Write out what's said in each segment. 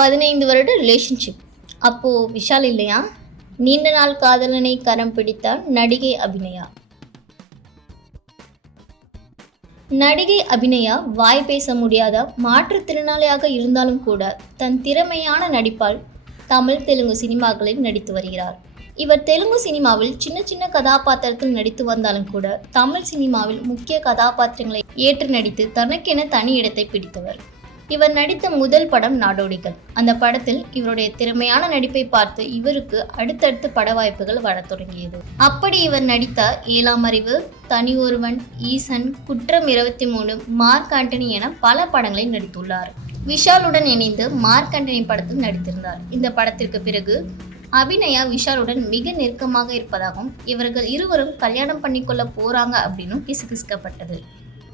பதினைந்து வருட ரிலேஷன்ஷிப் அப்போ விஷால் இல்லையா? நீண்ட நாள் காதலனை கரம் பிடித்தார் நடிகை அபிநயா. நடிகை அபிநயா வாய் பேச முடியாத? மாற்றுத்திறனாளியாக இருந்தாலும் கூட தன் திறமையான நடிப்பால் தமிழ் தெலுங்கு சினிமாக்களில் நடித்து வருகிறார். இவர் தெலுங்கு சினிமாவில் சின்ன சின்ன கதாபாத்திரத்தில் நடித்து வந்தாலும் கூட தமிழ் சினிமாவில் முக்கிய கதாபாத்திரங்களை ஏற்று நடித்து தனக்கென தனி இடத்தை பிடித்தவர். இவர் நடித்த முதல் படம் நாடோடிகள். அந்த படத்தில் இவருடைய திறமையான நடிப்பை பார்த்து இவருக்கு அடுத்தடுத்து பட வாய்ப்புகள் வரத் தொடங்கியது. அப்படி இவர் நடித்த ஏழாம் அறிவு தனி ஒருவன் ஈசன் குற்றம் இருபத்தி மூணு மார்க் ஆண்டனி என பல படங்களில் நடித்துள்ளார். விஷாலுடன் இணைந்து மார்க் ஆண்டனி படத்தில் நடித்திருந்தார். இந்த படத்திற்கு பிறகு அபிநயா விஷாலுடன் மிக நெருக்கமாக இருப்பதாகவும் இவர்கள் இருவரும் கல்யாணம் பண்ணிக்கொள்ள போறாங்க அப்படின்னும் கிசுகிசுக்கப்பட்டது.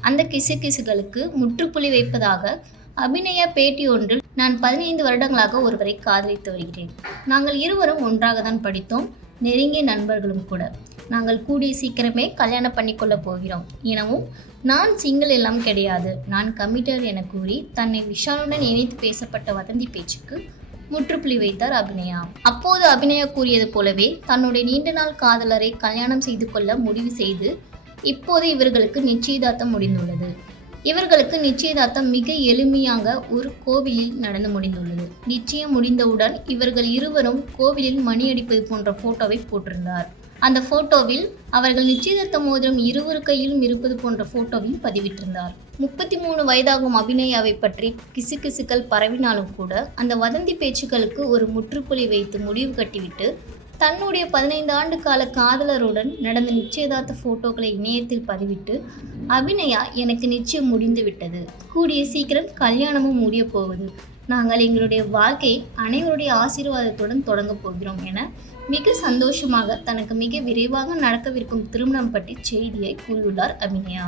அந்த கிசுகிசுகளுக்கு முற்றுப்புள்ளி வைப்பதாக அபிநயா பேட்டி ஒன்றில் நான் பதினைந்து வருடங்களாக ஒருவரை காதலித்து வருகிறேன். நாங்கள் இருவரும் ஒன்றாக தான் படித்தோம். நெருங்கிய நண்பர்களும் கூட. நாங்கள் கூடிய சீக்கிரமே கல்யாணம் பண்ணிக்கொள்ள போகிறோம். எனவும் நான் சிங்கிள் எல்லாம் கிடையாது. நான் கமிட்டர் என கூறி தன்னை விஷாலுடன் இணைத்து பேசப்பட்ட வதந்தி பேச்சுக்கு முற்றுப்புள்ளி வைத்தார் அபிநயா. அப்போது அபிநயா கூறியது போலவே தன்னுடைய நீண்ட நாள் காதலரை கல்யாணம் செய்து கொள்ள முடிவு செய்து இப்போது இவர்களுக்கு நிச்சயதார்த்தம் முடிந்துள்ளது. இவர்களுக்கு நிச்சயதார்த்தம் மிக எளிமையாக ஒரு கோவிலில் நடந்து முடிந்துள்ளது. நிச்சயம் முடிந்தவுடன் இவர்கள் இருவரும் கோவிலில் மணி அடிப்பது போன்ற போட்டோவை போட்டிருந்தார். அந்த போட்டோவில் அவர்கள் நிச்சயதார்த்த மோதிரம் இருவர் கையிலும் இருப்பது போன்ற போட்டோவையும் பதிவிட்டிருந்தார். முப்பத்தி மூணு வயதாகும் அபிநயாவை பற்றி கிசுகிசுக்கள் பரவினாலும் கூட அந்த வதந்தி பேச்சுக்களுக்கு ஒரு முற்றுப்புள்ளி வைத்து முடிவு கட்டிவிட்டு தன்னுடைய பதினைந்து ஆண்டு கால காதலருடன் நடந்த நிச்சயதார்த்த போட்டோக்களை இணையத்தில் பதிவிட்டு அபிநயா எனக்கு நிச்சயம் முடிந்து விட்டது. கூடிய சீக்கிரம் கல்யாணமும் முடிய போகுது. நாங்கள் எங்களுடைய வாழ்க்கையை அனைவருடைய ஆசீர்வாதத்துடன் தொடங்கப் போகிறோம் என மிக சந்தோஷமாக தனக்கு மிக விரைவாக நடக்கவிருக்கும் திருமணம் பற்றி செய்தியை கூறியுள்ளார் அபிநயா.